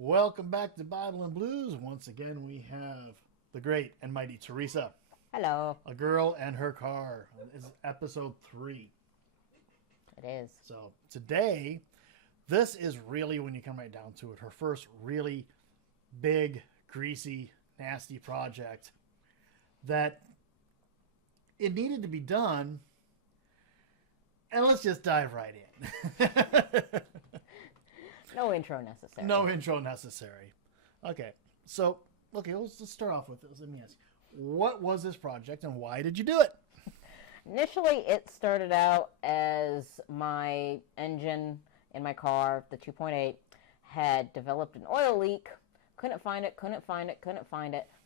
Welcome back to Bible and Blues. Once again, we have the great and mighty Teresa, Hello. a girl and her car. This is episode 3. It is. So today, this is really, when you come right down to it, her first really big, greasy, nasty project that it needed to be done. And let's just dive right in. No intro necessary. No intro necessary. Okay, so, let's start off with this. Let me ask you, what was this project and why did you do it? Initially, it started out as my engine in my car, the 2.8, had developed an oil leak. Couldn't find it.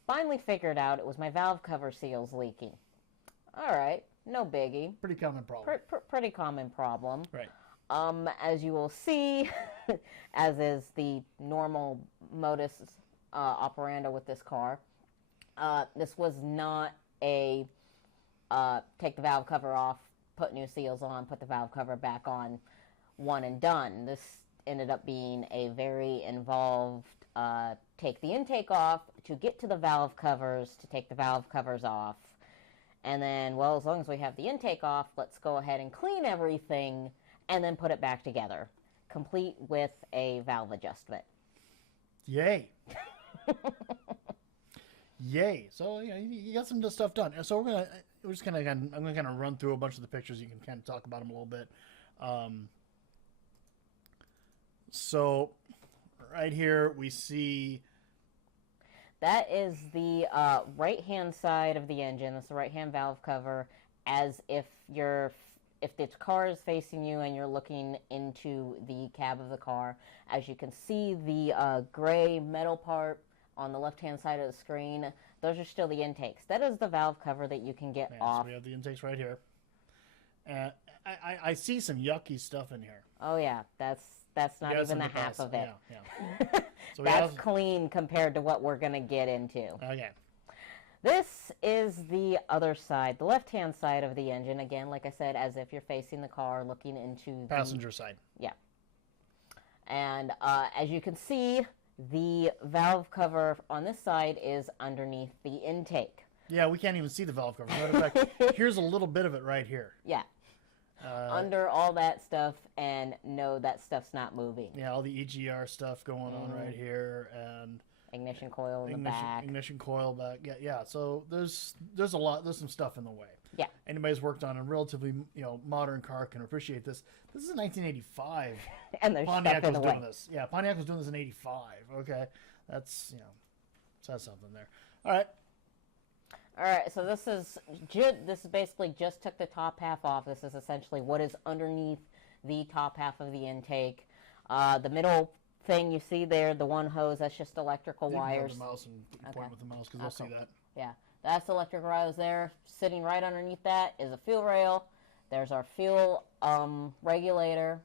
Finally figured out it was my valve cover seals leaking. All right, no biggie. Pretty common problem. Pretty common problem. Right. As you will see, as is the normal modus operandi with this car, this was not a take the valve cover off, put new seals on, put the valve cover back on, one and done. This ended up being a very involved take the intake off to get to the valve covers, to take the valve covers off. And then, well, as long as we have the intake off, let's go ahead and clean everything and then put it back together, complete with a valve adjustment. Yay. Yay. So, you got some of this stuff done. So I'm gonna kind of run through a bunch of the pictures. You can kind of talk about them a little bit. So right here we see... That is the right-hand side of the engine. That's the right-hand valve cover, as if the car is facing you and you're looking into the cab of the car. As you can see, the gray metal part on the left-hand side of the screen, those are still the intakes. That is the valve cover that you can get off. So we have the intakes right here. I see some yucky stuff in here. Oh, yeah. That's not even the half of it. Yeah. So That's clean compared to what we're going to get into. Okay. This is the other side, the left-hand side of the engine. Again, like I said, as if you're facing the car, looking into the passenger side. Yeah. And as you can see, the valve cover on this side is underneath the intake. Yeah, we can't even see the valve cover. Matter of fact, here's a little bit of it right here. Yeah. Under all that stuff, and no, that stuff's not moving. Yeah, all the EGR stuff going on right here, and ignition coil in the back. Ignition coil back. Yeah. So there's some stuff in the way. Yeah. Anybody's worked on a relatively modern car can appreciate this. This is 1985. And there's Pontiac stuff in the was doing way. this. Yeah, Pontiac was doing this in '85. Okay, that's says something there. All right. All right, so this is basically just took the top half off. This is essentially what is underneath the top half of the intake. The middle thing you see there, the one hose, that's just electrical wires. The mouse and point with the mouse because they'll see that. Yeah, that's electrical wires there. Sitting right underneath that is a fuel rail. There's our fuel regulator,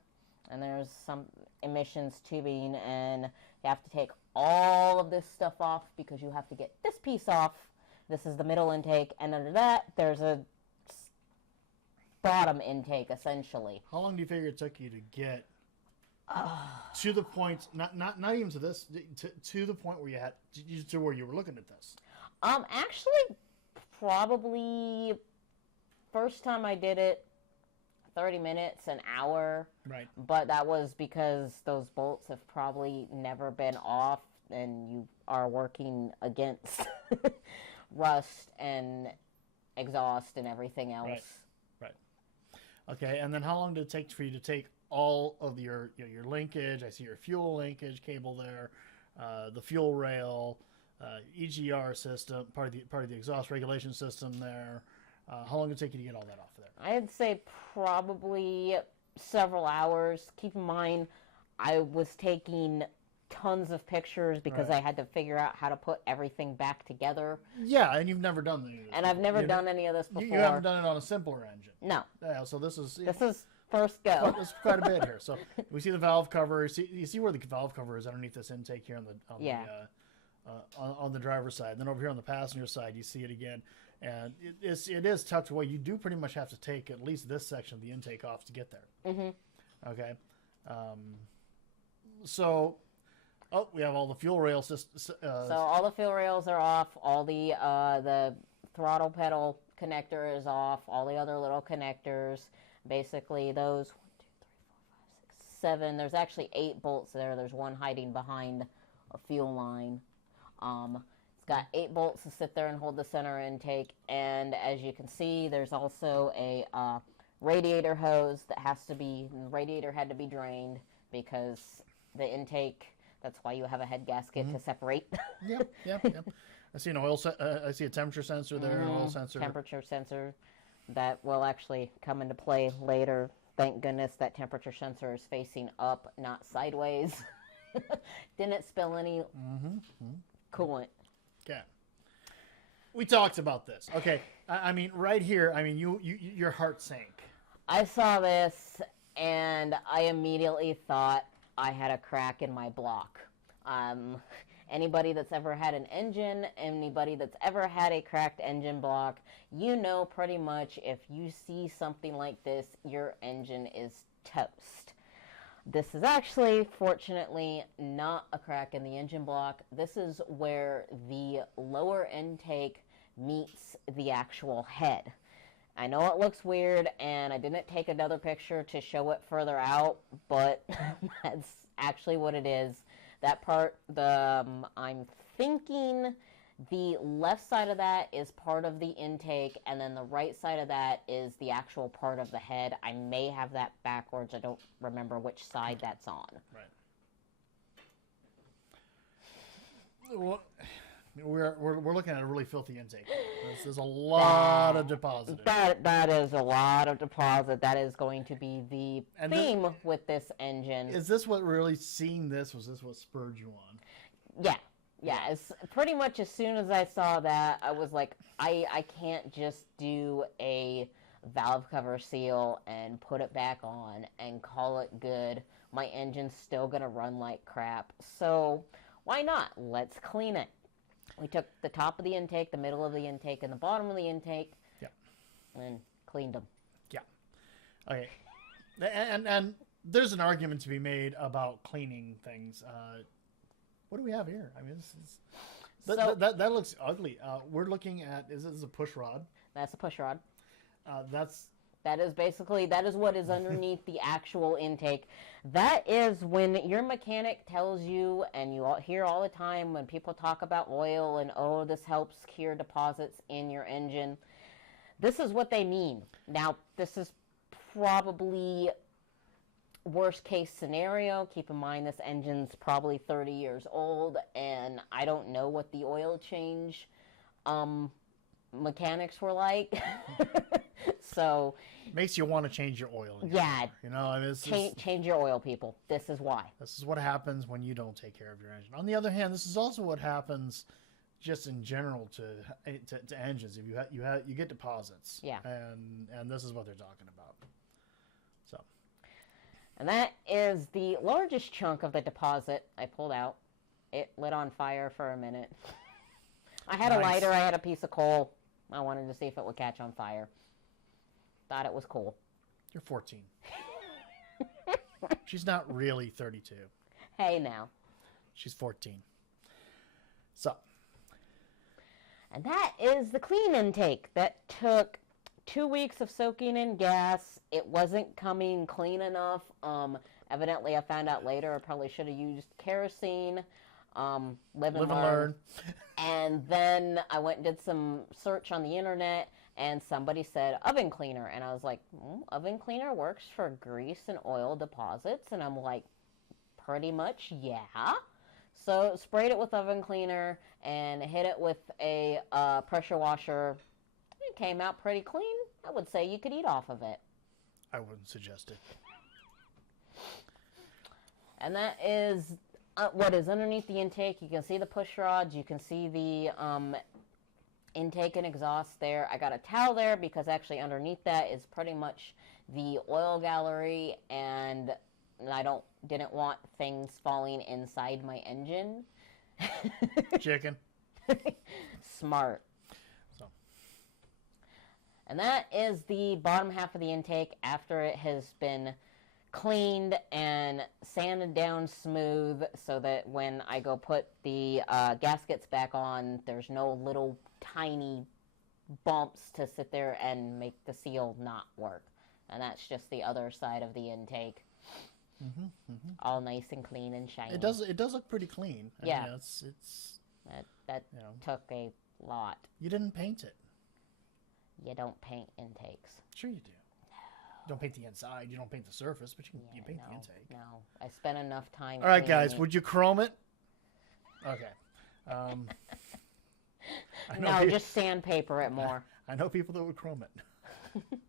and there's some emissions tubing, and you have to take all of this stuff off because you have to get this piece off. This is the middle intake, and under that, there's a bottom intake, essentially. How long do you figure it took you to get to the point, not even to this, to the point where to where you were looking at this? Actually, probably first time I did it, 30 minutes, an hour. Right. But that was because those bolts have probably never been off, and you are working against rust and exhaust and everything else. Right. Okay, and then how long did it take for you to take all of your linkage? I see your fuel linkage cable there, the fuel rail, EGR system, part of the exhaust regulation system there. How long did it take you to get all that off of there? I'd say probably several hours. Keep in mind, I was taking tons of pictures because I had to figure out how to put everything back together. Yeah, and you've never done any of this. And I've never done any of this before. You haven't done it on a simpler engine. No. Yeah, so this is first go. It's quite a bit here. So we see the valve cover. You see where the valve cover is underneath this intake here on the driver's side. And then over here on the passenger side, you see it again. And it is tucked away. You do pretty much have to take at least this section of the intake off to get there. Mm-hmm. Okay. So Oh, we have all the fuel rail So all the fuel rails are off. All the throttle pedal connector is off. All the other little connectors. Basically, those 1, 2, 3, 4, 5, 6, 7. There's actually 8 bolts there. There's one hiding behind a fuel line. It's got 8 bolts to sit there and hold the center intake. And as you can see, there's also a radiator hose that has to be. The radiator had to be drained because the intake. That's why you have a head gasket to separate. Yep. I see an I see a temperature sensor there, an oil sensor. Temperature sensor that will actually come into play later. Thank goodness that temperature sensor is facing up, not sideways. Didn't spill any coolant. Okay. We talked about this. Okay. I mean, right here. I mean, your heart sank. I saw this and I immediately thought I had a crack in my block. Anybody that's ever had an engine, anybody that's ever had a cracked engine block, you know pretty much if you see something like this, your engine is toast. This is actually, fortunately, not a crack in the engine block. This is where the lower intake meets the actual head. I know it looks weird, and I didn't take another picture to show it further out, but that's actually what it is. That part, I'm thinking the left side of that is part of the intake, and then the right side of that is the actual part of the head. I may have that backwards. I don't remember which side that's on. Right. Well, we're looking at a really filthy intake. There's a lot of deposit. That is a lot of deposit. That is going to be the theme with this engine. Is this what really seeing this? Was this what spurred you on? Yeah. It's pretty much as soon as I saw that, I was like, I can't just do a valve cover seal and put it back on and call it good. My engine's still gonna run like crap. So why not? Let's clean it. We took the top of the intake, the middle of the intake, and the bottom of the intake, and cleaned them. Yeah. Okay. And there's an argument to be made about cleaning things. What do we have here? I mean, that looks ugly. We're looking at, is this a push rod? That's a push rod. That is what is underneath the actual intake. That is when your mechanic tells you, and you hear all the time when people talk about oil and, oh, this helps cure deposits in your engine. This is what they mean. Now, this is probably worst case scenario. Keep in mind this engine's probably 30 years old, and I don't know what the oil change mechanics were like. So makes you want to change your oil. You know, I mean, change your oil, people. This is why. This is what happens when you don't take care of your engine. On the other hand, this is also what happens just in general to engines. If you get deposits. Yeah. And this is what they're talking about. So. And that is the largest chunk of the deposit I pulled out. It lit on fire for a minute. I had a lighter. I had a piece of coal. I wanted to see if it would catch on fire. Thought it was cool. You're 14. She's not really 32. Hey, now. She's 14. So. And that is the clean intake. That took 2 weeks of soaking in gas. It wasn't coming clean enough. Evidently, I found out later I probably should have used kerosene. Live and learn. And then I went and did some search on the internet, and somebody said oven cleaner. And I was like, oven cleaner works for grease and oil deposits. And I'm like, pretty much, yeah. So sprayed it with oven cleaner and hit it with a pressure washer. It came out pretty clean. I would say you could eat off of it. I wouldn't suggest it. And that is what is underneath the intake. You can see the push rods. You can see the intake and exhaust there. I got a towel there because actually underneath that is pretty much the oil gallery, and I didn't want things falling inside my engine. Chicken. Smart. So. And that is the bottom half of the intake after it has been cleaned and sanded down smooth so that when I go put the gaskets back on, there's no little tiny bumps to sit there and make the seal not work. And that's just the other side of the intake. All nice and clean and shiny. It does look pretty clean. I Yeah. mean, it's that you know. took a lot. You didn't paint it. You don't paint intakes. Sure you do. You don't paint the inside. You don't paint the surface, but you paint the intake. No, I spent enough time. All right, cleaning guys, it. would you chrome it? Okay. I know No, peop- just sandpaper it more. I know people that would chrome it.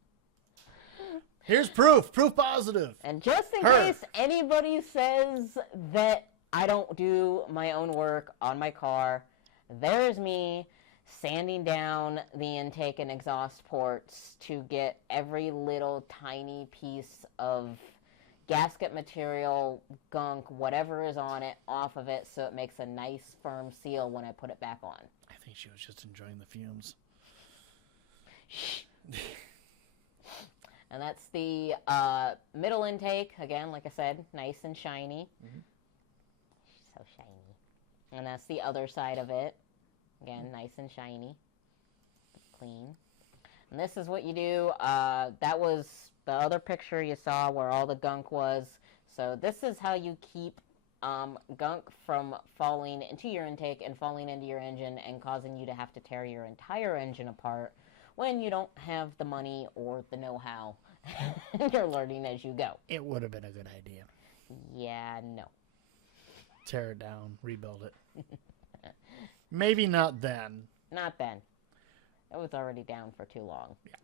Here's proof. Proof positive. And just in Her. case anybody says that I don't do my own work on my car, there's me sanding down the intake and exhaust ports to get every little tiny piece of gasket material, gunk, whatever is on it, off of it so it makes a nice firm seal when I put it back on. I think she was just enjoying the fumes. And that's the middle intake. Again, like I said, nice and shiny. So shiny. And that's the other side of it. Again, nice and shiny. Clean. And this is what you do. That was the other picture you saw where all the gunk was. So this is how you keep gunk from falling into your intake and falling into your engine and causing you to have to tear your entire engine apart when you don't have the money or the know-how. You're learning as you go. It would have been a good idea. Yeah, no. Tear it down, rebuild it. Maybe not then. Not then. It was already down for too long. Yeah.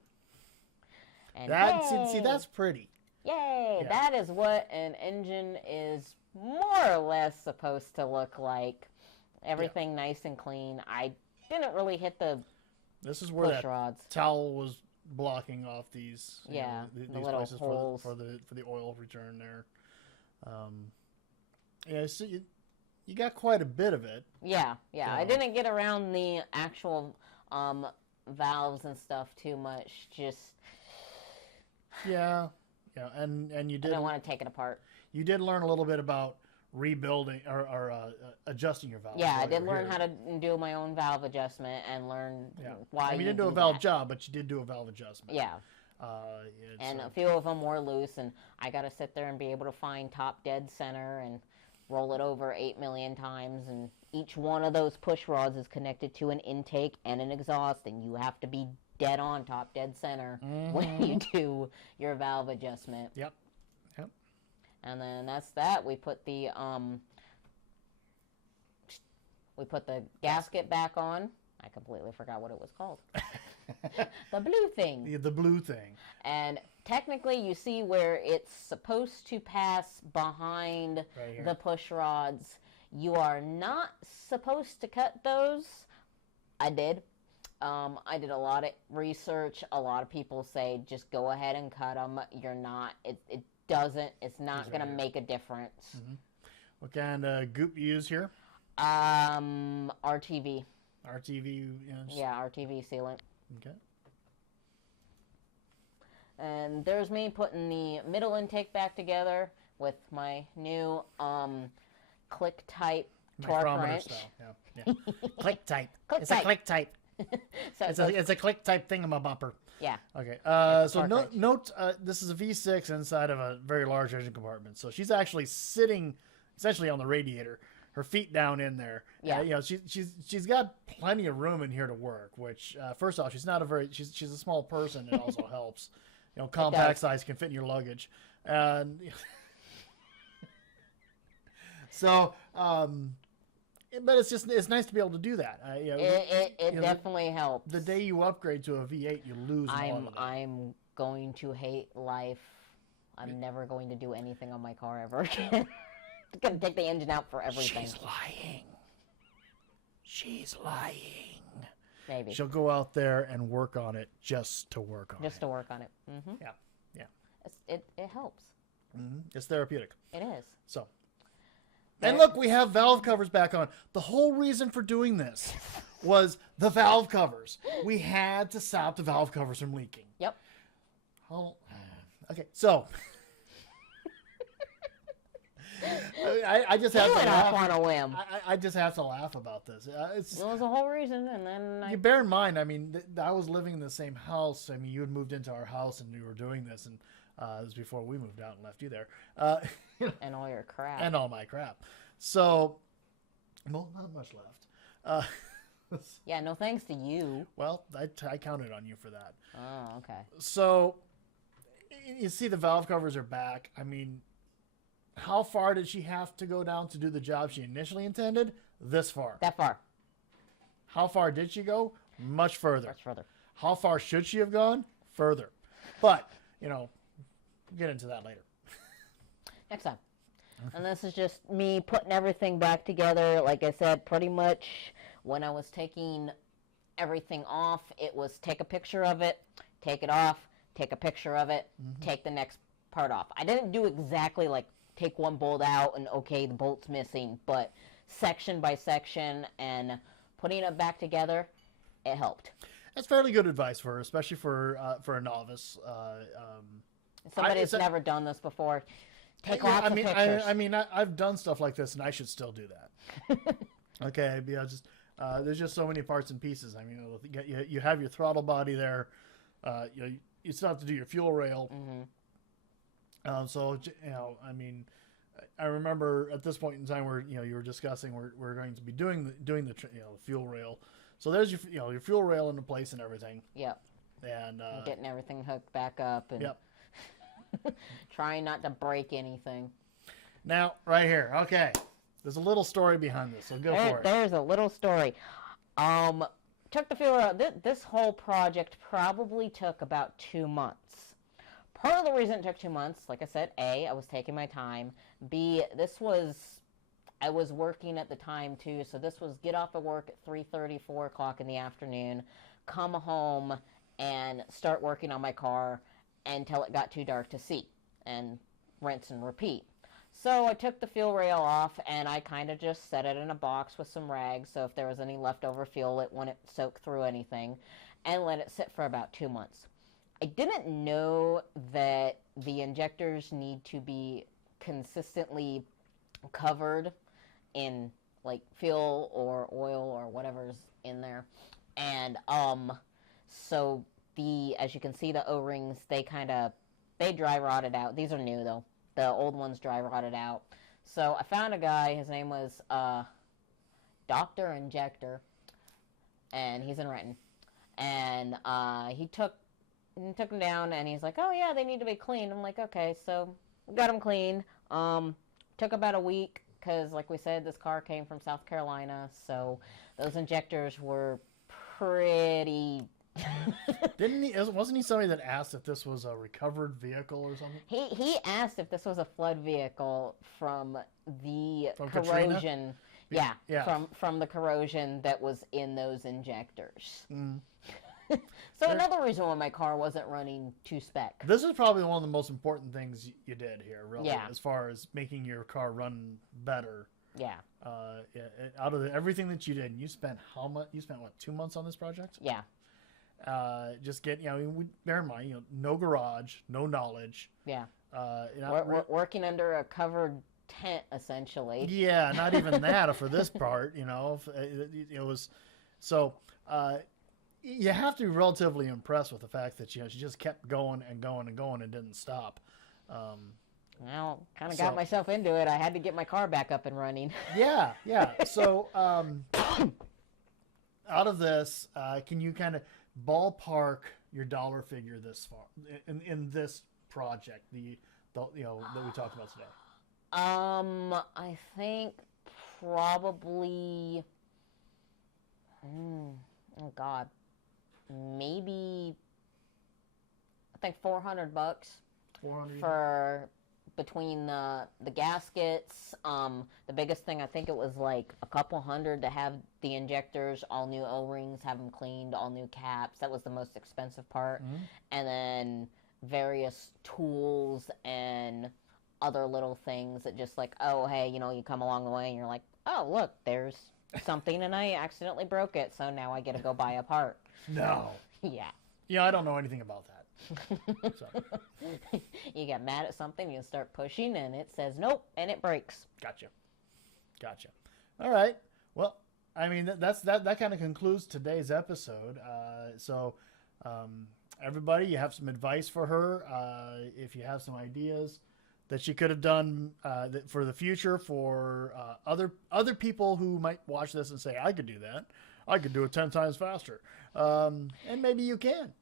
And See, that's pretty. Yay! Yeah. That is what an engine is more or less supposed to look like. Everything nice and clean. I didn't really hit the This is where push that rods. towel was blocking off these. Yeah, these the little places holes. for the oil return there. Yeah, so you got quite a bit of it. Yeah. I Yeah. didn't get around the actual valves and stuff too much. Just Yeah, and you I did didn't want to take it apart. you did learn a little bit about rebuilding or adjusting your valves. Yeah, I while did you were learn here. how to do my own valve adjustment and learn why I mean, you you didn't do a do valve that. job, but you did do a valve adjustment. Yeah. It's, And a few of them were loose, and I got to sit there and be able to find top dead center and roll it over 8 million times, and each one of those push rods is connected to an intake and an exhaust, and you have to be dead on top dead center when you do your valve adjustment. Yep. And then that's that. We put the gasket back on. I completely forgot what it was called. The blue thing. The blue thing. And technically, you see where it's supposed to pass behind Right here. the push rods. You are not supposed to cut those. I did. I did a lot of research. A lot of people say just go ahead and cut them. You're not. It doesn't. It's not going to make a difference. What kind of goop you use here? RTV. RTV. Yeah, RTV sealant. Okay. And there's me putting the middle intake back together with my new click type torque Micrometer wrench. style. Yeah. Click type. Click It's type. a click type. So It's a click type thingamabopper. yeah, Okay. a So torque note this is a V6 inside of a very large engine compartment. So she's actually sitting essentially on the radiator, her feet down in there. Yeah. She's got plenty of room in here to work. Which first off, she's a small person. It also helps. Compact size can fit in your luggage, and so. But it's nice to be able to do that. it definitely helps. The day you upgrade to a V8, you lose a lot of that. I'm going to hate life. I'm never going to do anything on my car ever again. I'm gonna take the engine out for everything. She's lying. Maybe She'll go out there and work on it just to work on it. just to work on it. Yeah. It helps. It's therapeutic. It is. So. And look, we have valve covers back on. The whole reason for doing this was the valve covers. We had to stop the valve covers from leaking. Yep. Oh, okay, so I just He have to went off laugh. on a whim. I just have to laugh about this. It's There was a whole reason, and then you bear in mind. I mean, I was living in the same house. I mean, you had moved into our house, and you were doing this, and it was before we moved out and left you there, and all your crap. and all my crap. So, well, not much left. Yeah, no thanks to you. Well, I counted on you for that. Oh, okay. So, you see the valve covers are back. I mean, how far did she have to go down to do the job she initially intended? This far. That far. How far did she go? Much further. Much further. How far should she have gone? Further. But, we'll get into that later. Next time. And this is just me putting everything back together. Like I said, pretty much when I was taking everything off, it was take a picture of it, take it off, take a picture of it, take the next part off. I didn't do exactly like take one bolt out and okay, the bolt's missing, but section by section and putting it back together, it helped. That's fairly good advice for her, especially for a novice. Somebody that's never done this before. Take lots of pictures. I've done stuff like this, and I should still do that. Okay, just there's just so many parts and pieces. I mean, you have your throttle body there. You still have to do your fuel rail. So I remember at this point in time where you were discussing we're going to be doing the fuel rail. So there's your fuel rail into place and everything. Yep. And getting everything hooked back up and yep. trying not to break anything. Now, right here. Okay. There's a little story behind this, so go for it. There's a little story. Took the fuel rail. This whole project probably took about 2 months. Part of the reason it took 2 months, like I said, A, I was taking my time. B, I was working at the time too, so this was get off of work at 3:30, 4 o'clock in the afternoon, come home and start working on my car until it got too dark to see, and rinse and repeat. So I took the fuel rail off and I kind of just set it in a box with some rags, so if there was any leftover fuel it wouldn't soak through anything, and let it sit for about 2 months. I didn't know that the injectors need to be consistently covered in like fuel or oil or whatever's in there. And so as you can see, the O-rings, they dry rotted out. These are new though. The old ones dry rotted out. So I found a guy, his name was Dr. Injector, and he's in Renton. And he took them down, and he's like, oh yeah, they need to be cleaned. I'm like, okay, so we got them cleaned. Took about a week, because like we said, this car came from South Carolina, so those injectors were pretty... Wasn't he somebody that asked if this was a recovered vehicle or something? He asked if this was a flood vehicle from the corrosion. Katrina? Yeah. From the corrosion that was in those injectors. So another reason why my car wasn't running to spec. This is probably one of the most important things you did here, really, yeah. as far as making your car run better. Yeah. Out of everything that you did, you spent how much? You spent what, 2 months on this project? Yeah. Just bear in mind, no garage, no knowledge. Yeah. We're working under a covered tent, essentially. Yeah, not even that for this part. It was so. You have to be relatively impressed with the fact that she just kept going and going and going and didn't stop. Well, kind of got myself into it. I had to get my car back up and running. Yeah. So out of this, can you kind of ballpark your dollar figure this far in this project, the that we talked about today? I think probably. Oh God. Maybe I think $400 for between the gaskets. The biggest thing, I think it was like a couple hundred to have the injectors, all new O-rings, have them cleaned, all new caps. That was the most expensive part. And then various tools and other little things that just like, oh hey, you come along the way and you're like, oh look, there's something and I accidentally broke it, so now I get to go buy a part. No. Yeah. Yeah, I don't know anything about that. So, You get mad at something, you start pushing, and it says nope, and it breaks. gotcha. All right. Well, I mean that kind of concludes today's episode. Everybody, you have some advice for her. If you have some ideas that she could have done for the future for other people who might watch this and say, I could do that. I could do it 10 times faster. And maybe you can.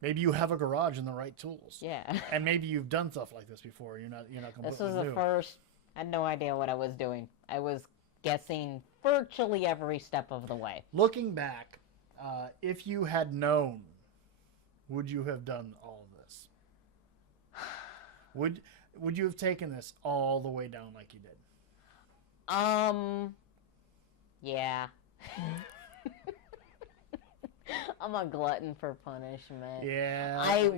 Maybe you have a garage and the right tools. Yeah. And maybe you've done stuff like this before. You're not completely This was new. the first. I had no idea what I was doing. I was guessing virtually every step of the way. Looking back, if you had known, would you have done all of this? Would you have taken this all the way down like you did? Yeah. I'm a glutton for punishment. Yeah. I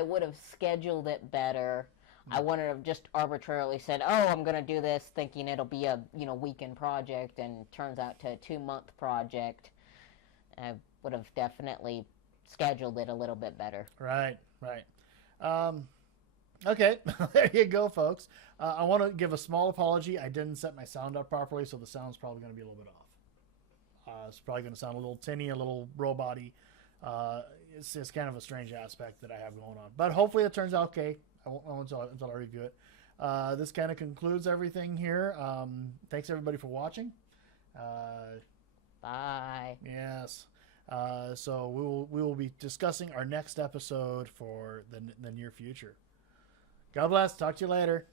would have scheduled it better. I wouldn't have just arbitrarily said, "Oh, I'm going to do this," thinking it'll be a weekend project, and turns out to a 2-month project. I would have definitely scheduled it a little bit better. Right. Okay, there you go, folks. I want to give a small apology. I didn't set my sound up properly, so the sound's probably going to be a little bit off. It's probably going to sound a little tinny, a little robot-y. It's kind of a strange aspect that I have going on. But hopefully it turns out okay. I won't know until I review it. This kind of concludes everything here. Thanks, everybody, for watching. Bye. Yes. So we will be discussing our next episode for the near future. God bless. Talk to you later.